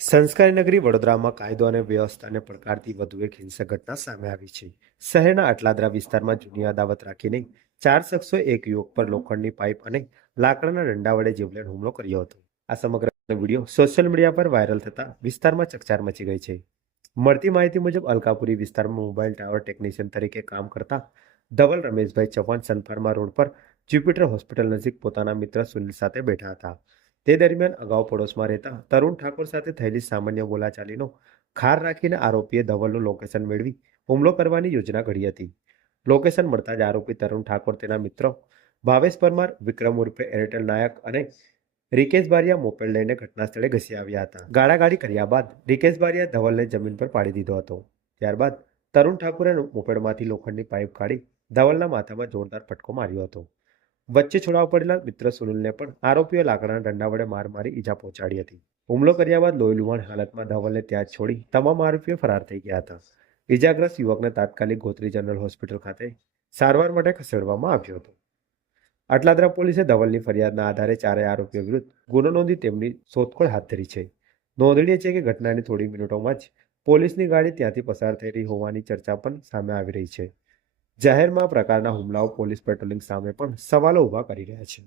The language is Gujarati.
સંસ્કારી નગરી વડોદરામાં કાયદો અને વ્યવસ્થાને પડકારતી વધુ એક હિંસક ઘટના સામે આવી છે. શહેરના અટલાદરા વિસ્તારમાં જૂની અદાવત રાખીને 4 શખ્સોએ એક યુવક પર લોખંડની પાઇપ અને લાકડાના દંડા વડે જીવલેણ હુમલો કર્યો હતો. આ સમગ્ર વિડીયો સોશિયલ મીડિયા પર વાયરલ થતા વિસ્તારમાં ચકચાર મચી ગઈ છે. મળતી માહિતી મુજબ અલકાપુરી વિસ્તારમાં મોબાઈલ ટાવર ટેકનિશિયન તરીકે કામ કરતા ધવલ રમેશભાઈ ચૌહાણ સનફાર્મા રોડ પર જ્યુપિટર હોસ્પિટલ નજીક પોતાના મિત્ર સુનિલ સાથે બેઠા હતા. તે દરમિયાન અગાઉ પડોશમાં રહેતા તરુણ ઠાકોર સાથે થયેલી સામાન્ય બોલાચાલીનો ખાર રાખીને આરોપીએ ધવલનું લોકેશન મેળવી હુમલો કરવાની યોજના ઘડી હતી. લોકેશન મળતા જ આરોપી તરુણ ઠાકોર તેના મિત્રો ભાવેશ પરમાર, વિક્રમ ઉર્ફે એરટેલ નાયક અને રિકેશ બારિયા મોપેડ લઈને ઘટના સ્થળે ઘસી આવ્યા હતા. ગાળાગાળી કર્યા બાદ રિકેશ બારિયા ધવલને જમીન પર પાડી દીધો હતો. ત્યારબાદ તરુણ ઠાકોરે મોપેડમાંથી લોખંડની પાઇપ કાઢી ધવલના માથામાં જોરદાર ફટકો માર્યો હતો. વચ્ચે છોડાવ પડેલા મિત્ર સુનિલને પણ આરોપીઓ લાકડાના દંડા વડે માર મારી ઈજા પહોંચાડી હતી. હુમલો કર્યા બાદ લોહીલુહાણ હાલતમાં ધવલને ત્યાં જ છોડી તમામ આરોપીઓ ફરાર થઈ ગયા હતા. ઈજાગ્રસ્ત યુવકને તાત્કાલિક ગોત્રી જનરલ હોસ્પિટલ ખાતે સારવાર માટે ખસેડવામાં આવ્યો હતો. અટલાદરા પોલીસે ધવલની ફરિયાદના આધારે ચારેય આરોપીઓ વિરુદ્ધ ગુનો નોંધી તેમની શોધખોળ હાથ ધરી છે. નોંધનીય છે કે ઘટનાની થોડી મિનિટોમાં જ પોલીસની ગાડી ત્યાંથી પસાર થઈ રહી હોવાની ચર્ચા પણ સામે આવી રહી છે. જાહેરમાં આ પ્રકારના હુમલાઓ પોલીસ પેટ્રોલિંગ સામે પણ સવાલો ઊભા કરી રહ્યા છે.